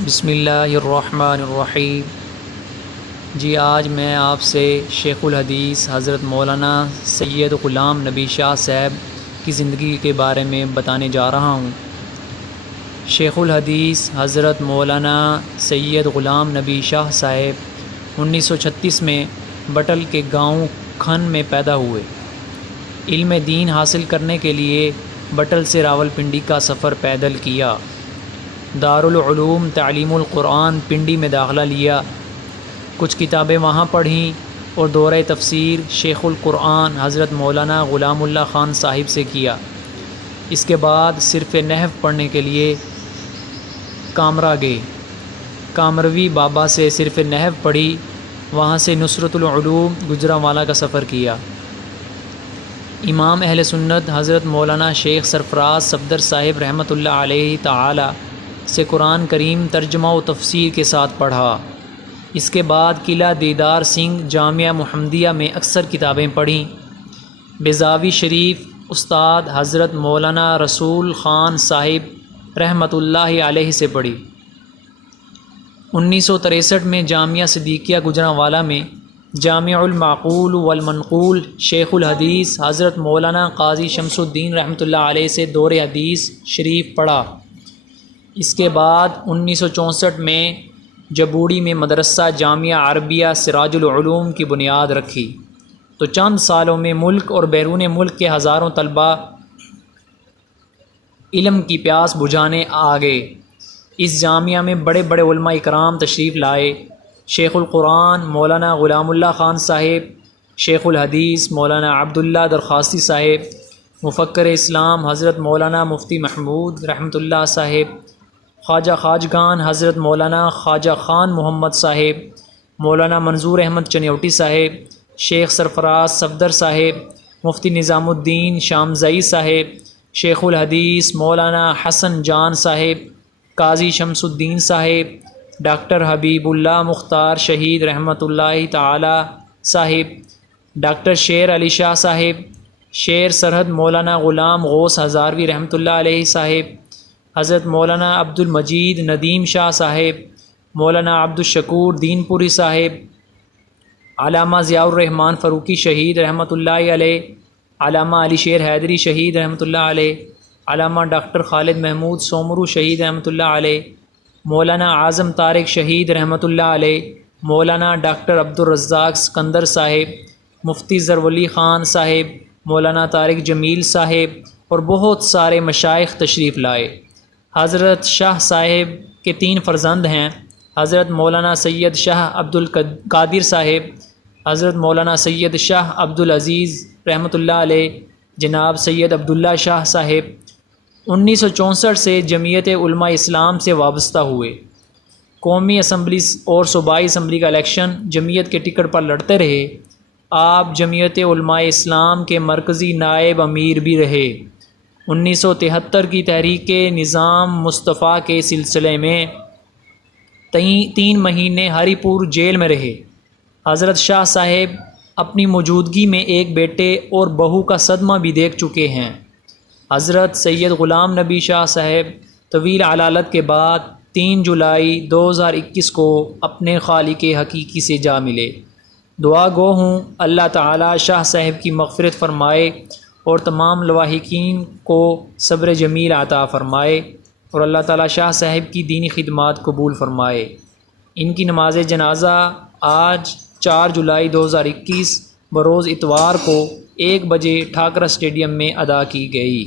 بسم اللہ الرحمن الرحیم۔ جی آج میں آپ سے شیخ الحدیث حضرت مولانا سید غلام نبی شاہ صاحب کی زندگی کے بارے میں بتانے جا رہا ہوں۔ شیخ الحدیث حضرت مولانا سید غلام نبی شاہ صاحب 1936 میں بٹل کے گاؤں کھن میں پیدا ہوئے۔ علم دین حاصل کرنے کے لیے بٹل سے راولپنڈی کا سفر پیدل کیا۔ دارالعلوم تعلیم القرآن پنڈی میں داخلہ لیا، کچھ کتابیں وہاں پڑھیں اور دورہ تفسیر شیخ القرآن حضرت مولانا غلام اللہ خان صاحب سے کیا۔ اس کے بعد صرف نحو پڑھنے کے لیے کامرا گئے۔ کامروی بابا سے صرف نحو پڑھی، وہاں سے نصرت العلوم گجرانوالہ کا سفر کیا۔ امام اہل سنت حضرت مولانا شیخ سرفراز صفدر صاحب رحمۃ اللہ علیہ تعالی سے قرآن کریم ترجمہ و تفسیر کے ساتھ پڑھا۔ اس کے بعد قلعہ دیدار سنگھ جامعہ محمدیہ میں اکثر کتابیں پڑھیں۔ بیضاوی شریف استاد حضرت مولانا رسول خان صاحب رحمۃ اللہ علیہ سے پڑھی۔ 1963 میں جامعہ صدیقیہ گجرانوالہ میں جامع المعقول والمنقول شیخ الحدیث حضرت مولانا قاضی شمس الدین رحمۃ اللہ علیہ سے دور حدیث شریف پڑھا۔ اس کے بعد 1964 میں جبوڑی میں مدرسہ جامعہ عربیہ سراج العلوم کی بنیاد رکھی تو چند سالوں میں ملک اور بیرون ملک کے ہزاروں طلباء علم کی پیاس بجھانے آ گئے۔ اس جامعہ میں بڑے بڑے علماء اکرام تشریف لائے۔ شیخ القرآن مولانا غلام اللہ خان صاحب، شیخ الحدیث مولانا عبداللہ درخواستی صاحب، مفکر اسلام حضرت مولانا مفتی محمود رحمۃ اللہ صاحب، خواجہ خواجگان حضرت مولانا خواجہ خان محمد صاحب، مولانا منظور احمد چنیوٹی صاحب، شیخ سرفراز صفدر صاحب، مفتی نظام الدین شامزئی صاحب، شیخ الحدیث مولانا حسن جان صاحب، قاضی شمس الدین صاحب، ڈاکٹر حبیب اللہ مختار شہید رحمۃ اللہ تعالی صاحب، ڈاکٹر شیر علی شاہ صاحب، شیر سرحد مولانا غلام غوث ہزاروی رحمۃ اللہ علیہ صاحب، حضرت مولانا عبد المجید ندیم شاہ صاحب، مولانا عبد الشکور دین پوری صاحب، علامہ ضیاء الرحمن فاروقی شہید رحمۃ اللہ علیہ، علامہ علی شیر حیدری شہید رحمۃ اللہ علیہ، علامہ ڈاکٹر خالد محمود سومرو شہید رحمۃ اللہ علیہ، مولانا اعظم طارق شہید رحمۃ اللہ علیہ، مولانا ڈاکٹر عبد الرزاق سکندر صاحب، مفتی ظرفعلی خان صاحب، مولانا طارق جمیل صاحب اور بہت سارے مشائخ تشریف لائے۔ حضرت شاہ صاحب کے 3 فرزند ہیں، حضرت مولانا سید شاہ عبد القادر صاحب، حضرت مولانا سید شاہ عبد العزیز رحمۃ اللہ علیہ، جناب سید عبداللہ شاہ صاحب۔ 1964 سے جمعیت علماء اسلام سے وابستہ ہوئے۔ قومی اسمبلی اور صوبائی اسمبلی کا الیکشن جمعیت کے ٹکٹ پر لڑتے رہے۔ آپ جمعیت علماء اسلام کے مرکزی نائب امیر بھی رہے۔ 1973 کی تحریک نظام مصطفیٰ کے سلسلے میں 3 مہینے ہری پور جیل میں رہے۔ حضرت شاہ صاحب اپنی موجودگی میں ایک بیٹے اور بہو کا صدمہ بھی دیکھ چکے ہیں۔ حضرت سید غلام نبی شاہ صاحب طویل علالت کے بعد 3 جولائی 2021 کو اپنے خالق حقیقی سے جا ملے۔ دعا گو ہوں اللہ تعالی شاہ صاحب کی مغفرت فرمائے اور تمام لواحقین کو صبر جمیل عطا فرمائے اور اللہ تعالی شاہ صاحب کی دینی خدمات قبول فرمائے۔ ان کی نماز جنازہ آج 4 جولائی 2021 بروز اتوار کو 1 بجے ٹھاکرہ اسٹیڈیم میں ادا کی گئی۔